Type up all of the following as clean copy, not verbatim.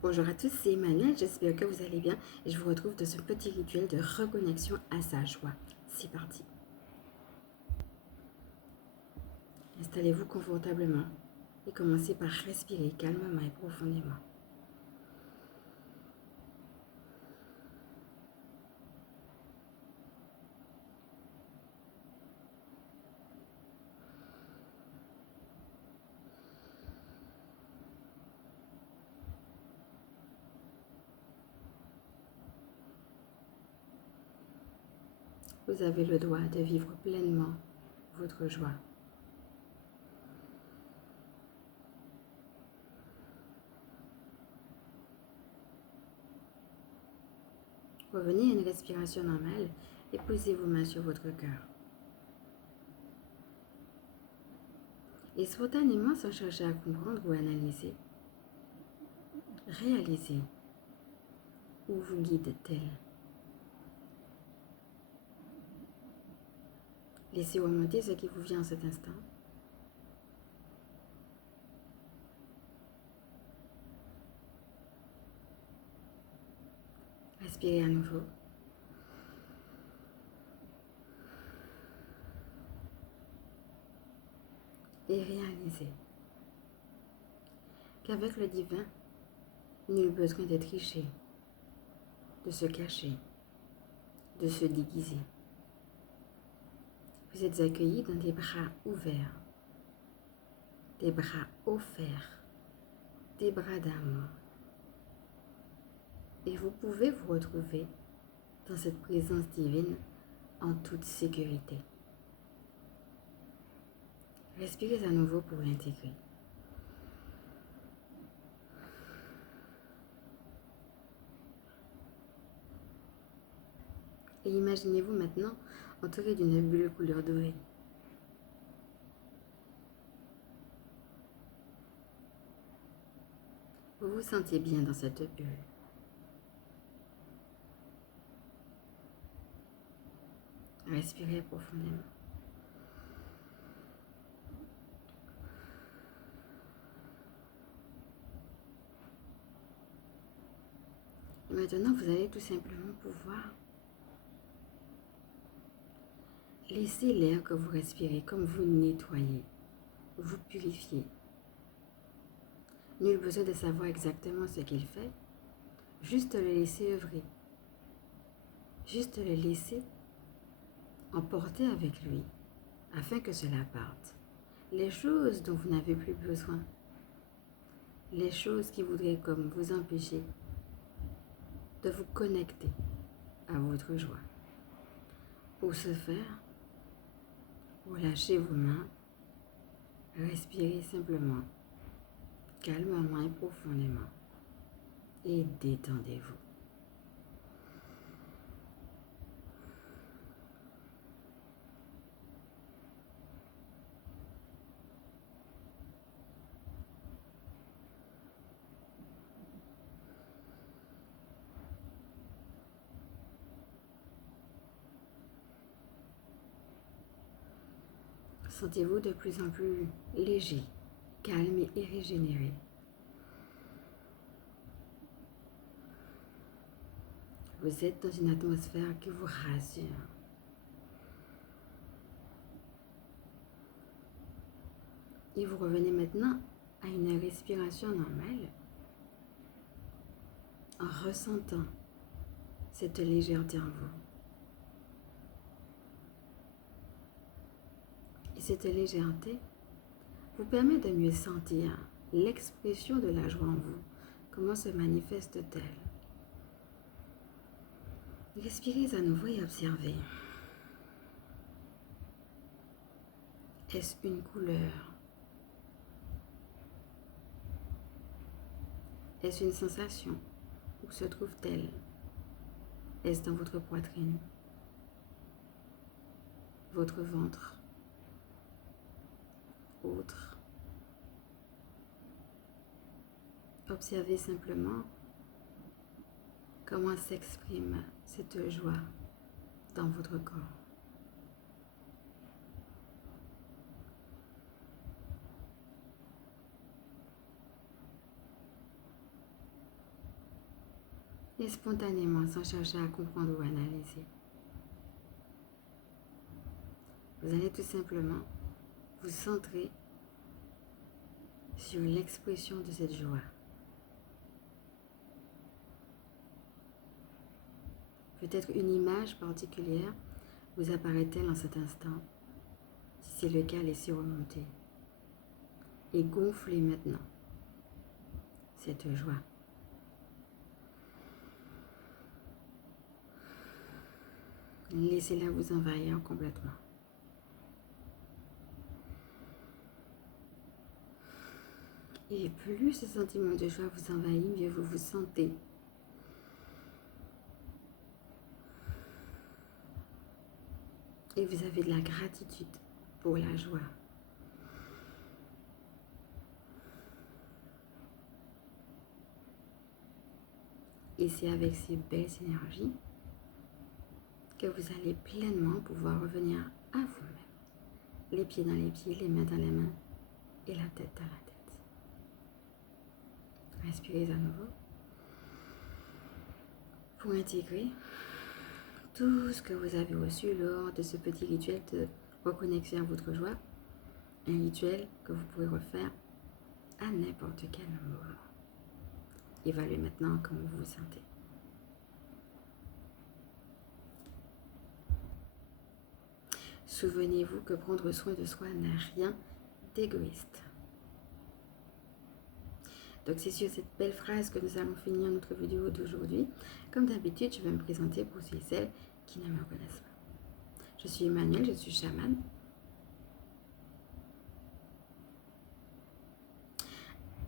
Bonjour à tous, c'est Emmanuel, j'espère que vous allez bien et je vous retrouve dans ce petit rituel de reconnexion à sa joie. C'est parti. Installez-vous confortablement et commencez par respirer calmement et profondément. Vous avez le droit de vivre pleinement votre joie. Revenez à une respiration normale et posez vos mains sur votre cœur. Et spontanément, sans chercher à comprendre ou analyser, réalisez où vous guide-t-elle. Laissez remonter ce qui vous vient en cet instant. Respirez à nouveau. Et réalisez qu'avec le divin, nul besoin de tricher, de se cacher, de se déguiser. Vous êtes accueillis dans des bras ouverts, des bras offerts, des bras d'amour. Et vous pouvez vous retrouver dans cette présence divine en toute sécurité. Respirez à nouveau pour l'intégrer. Et imaginez-vous maintenant entouré d'une bulle couleur dorée. Vous vous sentez bien dans cette bulle. Respirez profondément. Et maintenant, vous allez tout simplement pouvoir laisser l'air que vous respirez comme vous nettoyer, vous purifier. Nul besoin de savoir exactement ce qu'il fait, juste le laisser œuvrer, juste le laisser emporter avec lui, afin que cela parte. Les choses dont vous n'avez plus besoin, les choses qui voudraient comme vous empêcher de vous connecter à votre joie. Pour ce faire, relâchez vos mains, respirez simplement, calmement et profondément, et détendez-vous. Sentez-vous de plus en plus léger, calme et régénéré. Vous êtes dans une atmosphère qui vous rassure. Et vous revenez maintenant à une respiration normale en ressentant cette légèreté en vous. Et cette légèreté vous permet de mieux sentir l'expression de la joie en vous. Comment se manifeste-t-elle? Respirez à nouveau et observez. Est-ce une couleur? Est-ce une sensation? Où se trouve-t-elle? Est-ce dans votre poitrine? Votre ventre? Autre? Observez simplement comment s'exprime cette joie dans votre corps. et spontanément, sans chercher à comprendre ou analyser. Vous allez tout simplement vous centrer sur l'expression de cette joie. Peut-être une image particulière vous apparaît-elle en cet instant. Si c'est le cas, laissez remonter. Et gonflez maintenant cette joie. Laissez-la vous envahir complètement. Et plus ce sentiment de joie vous envahit, mieux vous vous sentez. Et vous avez de la gratitude pour la joie. Et c'est avec ces belles énergies que vous allez pleinement pouvoir revenir à vous-même. Les pieds dans les pieds, les mains dans les mains et la tête dans la tête. Respirez à nouveau pour intégrer tout ce que vous avez reçu lors de ce petit rituel de reconnexion à votre joie. Un rituel que vous pouvez refaire à n'importe quel moment. Évaluez maintenant comment vous vous sentez. Souvenez-vous que prendre soin de soi n'a rien d'égoïste. Donc c'est sur cette belle phrase que nous allons finir notre vidéo d'aujourd'hui. Comme d'habitude, je vais me présenter pour ceux et celles qui ne me connaissent pas. Je suis Emmanuelle, je suis chamane.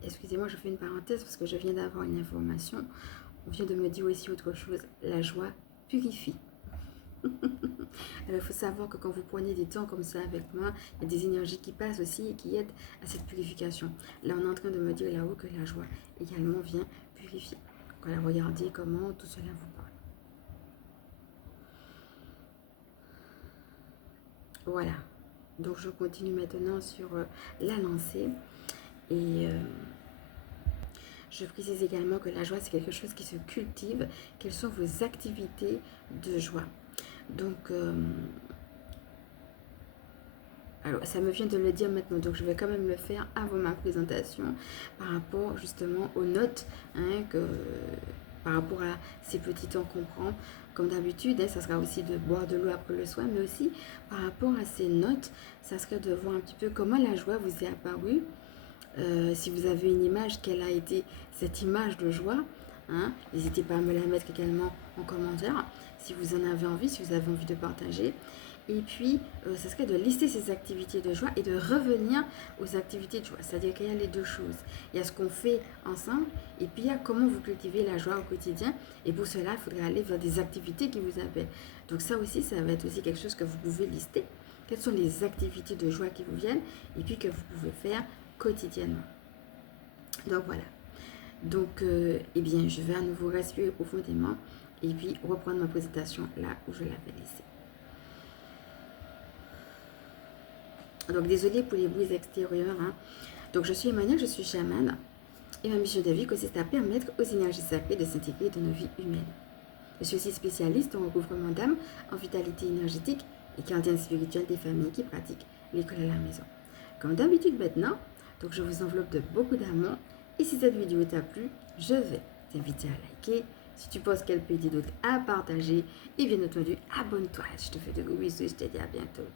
Excusez-moi, je fais une parenthèse parce que je viens d'avoir une information. On vient de me dire aussi autre chose. La joie purifie. Alors, il faut savoir que quand vous prenez des temps comme ça avec moi, il y a des énergies qui passent aussi et qui aident à cette purification. Là, on est en train de me dire là-haut que la joie également vient purifier. Voilà, regardez comment tout cela vous parle. Voilà. Donc, je continue maintenant sur la lancée. Et je précise également que la joie, c'est quelque chose qui se cultive. Quelles sont vos activités de joie? Donc, alors ça me vient de le dire maintenant, donc je vais quand même le faire avant ma présentation par rapport justement aux notes, par rapport à ces petits temps qu'on prend. Comme d'habitude, ça sera aussi de boire de l'eau après le soin, mais aussi par rapport à ces notes, ça serait de voir un petit peu comment la joie vous est apparue. Si vous avez une image, quelle a été cette image de joie, n'hésitez pas à me la mettre également en commentaire si vous en avez envie, si vous avez envie de partager. Et puis, ça serait de lister ces activités de joie et de revenir aux activités de joie. C'est-à-dire qu'il y a les deux choses. Il y a ce qu'on fait ensemble et puis il y a comment vous cultivez la joie au quotidien. Et pour cela, il faudrait aller vers des activités qui vous appellent. Donc ça aussi, ça va être aussi quelque chose que vous pouvez lister. Quelles sont les activités de joie qui vous viennent et puis que vous pouvez faire quotidiennement. Donc voilà. Donc, eh bien, je vais à nouveau respirer profondément et puis reprendre ma présentation là où je l'avais laissée. Donc, désolée pour les bruits extérieurs. Donc, je suis Emmanuelle, je suis chamane et ma mission de vie consiste à permettre aux énergies sacrées de s'intégrer dans nos vies humaines. Je suis aussi spécialiste en recouvrement d'âme, en vitalité énergétique et gardienne spirituelle des familles qui pratiquent l'école à la maison. Comme d'habitude maintenant, donc je vous enveloppe de beaucoup d'amour. Et si cette vidéo t'a plu, je vais t'inviter à liker. Si tu penses qu'elle peut aider d'autres, à partager. Et bien entendu, abonne-toi. Je te fais de gros bisous et je te dis à bientôt.